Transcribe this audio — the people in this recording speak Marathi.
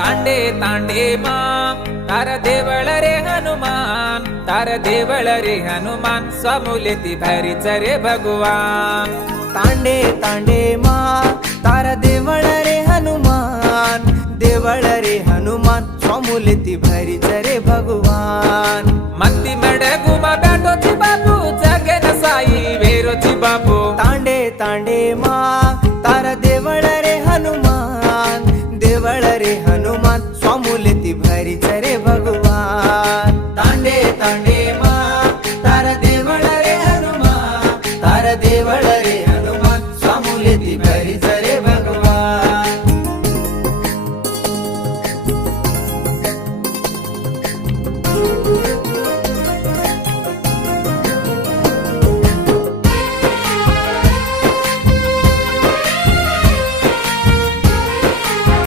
तांडे तांडे मा तार देवळ रे हनुमान, तार देवळ रे हनुमान, स्वामुलेती भारीच रे भगवान. तांडे तांडे मा तार देवळ रे हनुमान, देवळ रे हनुमान, स्वामुलेती भारीच रे भगवान. मत्ती मड गुमा बैठोची बापू, जगे न साई वेरोची बापू. तांडे तांडे मा तार देवळ रे हनुमान, देवळ रे